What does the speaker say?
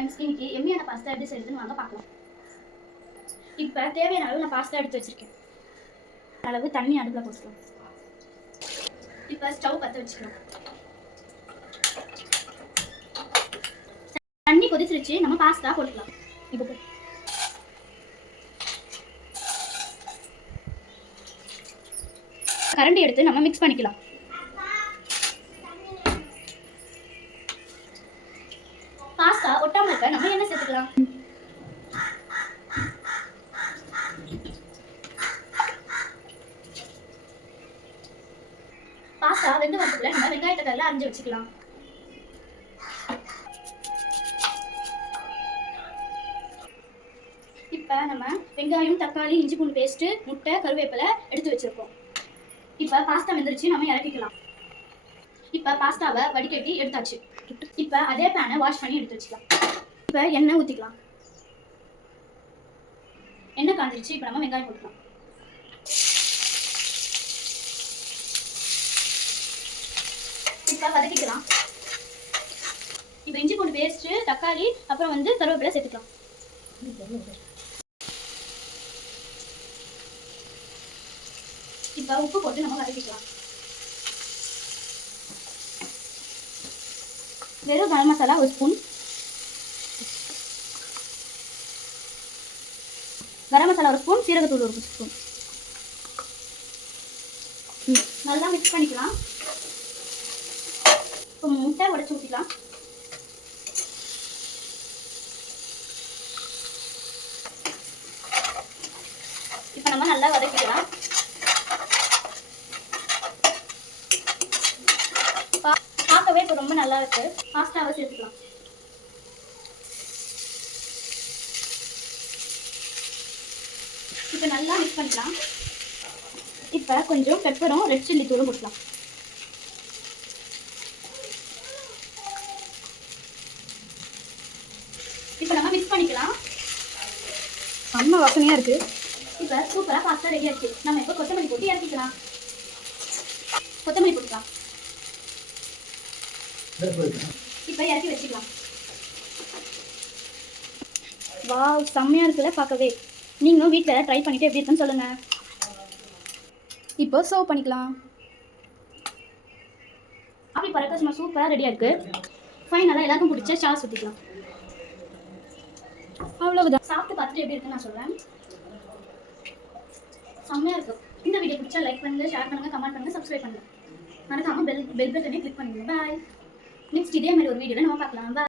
Friends, இன்னைக்கு எம்மியான pasta எப்படி செய்யறதுன்னு வாங்க பார்க்கலாம். இப்போ தேவையான அளவு நான் பாஸ்தா எடுத்து வச்சிருக்கேன். அளவு தண்ணி அடுப்பில் போட்டுக்கலாம். இப்போ ஸ்டவ் பற்ற வச்சுக்கலாம். தண்ணி கொதிச்சிருச்சு, நம்ம பாஸ்தா போட்டுக்கலாம். இப்போ கரண்டி எடுத்து நம்ம மிக்ஸ் பண்ணிக்கலாம். பாஸ்தா ஒட்டாம இருக்க நம்ம என்ன சேர்த்துக்கலாம்? பாஸ்தா வெந்து வரதுக்குள்ள நம்ம வெங்காயத்தை கல்ல அரைஞ்சு வச்சுக்கலாம். இப்போ நம்ம வெங்காயம், தக்காளி, இஞ்சி பூண்டு பேஸ்ட், முட்டை, கருவேப்பிலை எடுத்து வச்சிருக்கோம். இப்போ பாஸ்தா வெந்துருச்சு, நம்ம இறக்கிக்கலாம். இப்போ பாஸ்தாவை வடிகட்டி எடுத்தாச்சு. இப்போ அதே பேனை வாஷ் பண்ணி எடுத்து வச்சுக்கலாம். இப்போ எண்ணெய் ஊற்றிக்கலாம். எண்ணெய் காஞ்சிருச்சு, இப்போ நம்ம வெங்காயம் போட்டுக்கலாம். இப்போ வதக்கிக்கலாம். இப்போ இஞ்சி பூண்டு பேஸ்ட், தக்காளி, அப்புறம் கருவேப்பிலை சேர்த்துக்கலாம். இப்போ உப்பு போட்டு நம்ம வதக்கிக்கலாம். வெறும் கரம் மசாலா ஒரு ஸ்பூன், கரம் மசாலா ஒரு ஸ்பூன், சீரகத்தூள் ஒரு ஸ்பூன். நல்லா மிக்ஸ் பண்ணிக்கலாம். இப்போ முட்டை உடைச்சு ஊற்றிக்கலாம். இப்போ நம்ம நல்லா வதக்கிக்கலாம். பார்க்கவே இப்போ ரொம்ப நல்லா இருக்கு. பாஸ்தாவை சேர்த்துக்கலாம். இப்போ நல்லா மிக்ஸ் பண்ணிக்கலாம். இப்போ கொஞ்சம் பெப்பரும் ரெட் சில்லி தூளும் போட்டுக்கலாம். இப்போ நம்ம மிக்ஸ் பண்ணிக்கலாம். செம்ம வாசனையா இருக்கு. இப்போ சூப்பராக பாஸ்தா ரெடி ஆச்சு. நம்ம இப்போ கொத்தமல்லி போட்டு இறக்கிக்கலாம். கொத்தமல்லி போட்டுக்கலாம். இப்போ இறக்கி வச்சுக்கலாம். வாவ், செம்மையா இருக்குல்ல பார்க்கவே. நீங்களும் வீட்டில் ட்ரை பண்ணிட்டு எப்படி இருக்குன்னு சொல்லுங்க. இப்போ சர்வ் பண்ணிக்கலாம். அப்படி பறக்க சும்மா சூப்பராக ரெடியாக இருக்கு. ஃபைனலாக எல்லாருக்கும் பிடிச்ச சாஸ் ஊற்றிக்கலாம். அவ்வளவுதான். சாப்பிட்டு பார்த்துட்டு எப்படி இருக்குன்னு நான் சொல்கிறேன். செம்மையாக இருக்கும். இந்த வீடியோ பிடிச்சா லைக் பண்ணுங்க, ஷேர் பண்ணுங்க, கமெண்ட் பண்ணுங்க, சப்ஸ்கிரைப் பண்ணுங்க. மறக்காம பெல் பட்டனை கிளிக் பண்ணுங்க. பாய். நெக்ஸ்ட் இதே மாதிரி ஒரு வீடியோவில் நம்ம பார்க்கலாம். பாய்.